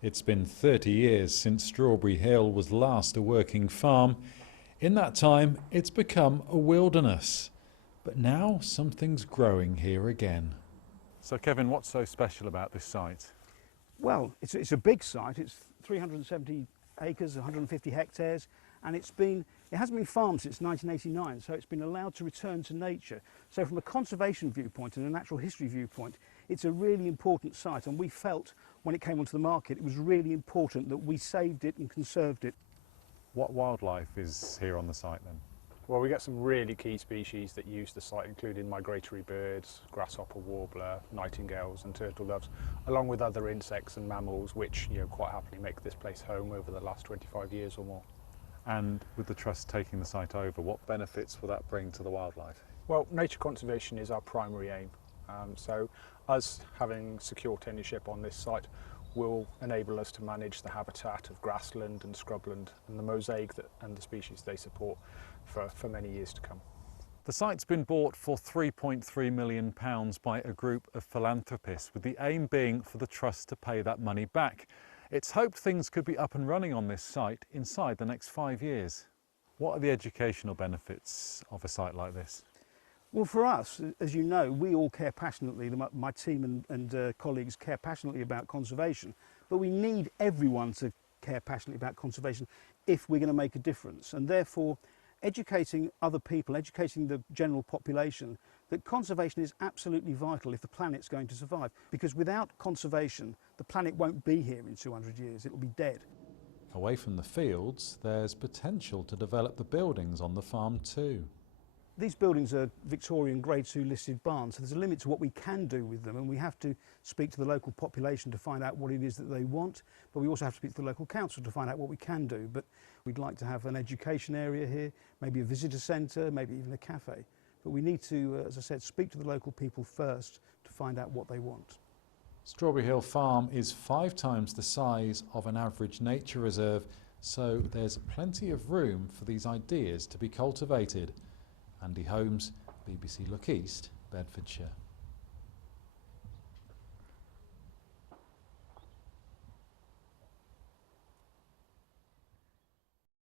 It's been 30 years since Strawberry Hill was last a working farm. In that time, it's become a wilderness. But now something's growing here again. So Kevin, what's so special about this site? Well, it's a big site. It's 370 acres, 150 hectares, and it hasn't been farmed since 1989, so it's been allowed to return to nature. So from a conservation viewpoint and a natural history viewpoint, it's a really important site, and we felt when it came onto the market it was really important that we saved it and conserved it. What wildlife is here on the site then? Well, we get some really key species that use the site, including migratory birds, grasshopper warbler, nightingales and turtle doves, along with other insects and mammals which quite happily make this place home over the last 25 years or more. And with the Trust taking the site over, what benefits will that bring to the wildlife? Well, nature conservation is our primary aim. So us having secure tenureship on this site will enable us to manage the habitat of grassland and scrubland and the mosaic and the species they support for many years to come. The site's been bought for £3.3 million by a group of philanthropists, with the aim being for the Trust to pay that money back. It's hoped things could be up and running on this site inside the next 5 years. What are the educational benefits of a site like this? Well, for us, as you know, we all care passionately, my team and colleagues care passionately about conservation, but we need everyone to care passionately about conservation if we're going to make a difference. And therefore, educating other people, educating the general population that conservation is absolutely vital if the planet's going to survive. Because without conservation, the planet won't be here in 200 years, it will be dead. Away from the fields, there's potential to develop the buildings on the farm too. These buildings are Victorian Grade 2 listed barns, so there's a limit to what we can do with them, and we have to speak to the local population to find out what it is that they want, but we also have to speak to the local council to find out what we can do. But we'd like to have an education area here, maybe a visitor centre, maybe even a cafe. But we need to, as I said, speak to the local people first to find out what they want. Strawberry Hill Farm is 5 times the size of an average nature reserve, so there's plenty of room for these ideas to be cultivated. Andy Holmes, BBC Look East, Bedfordshire.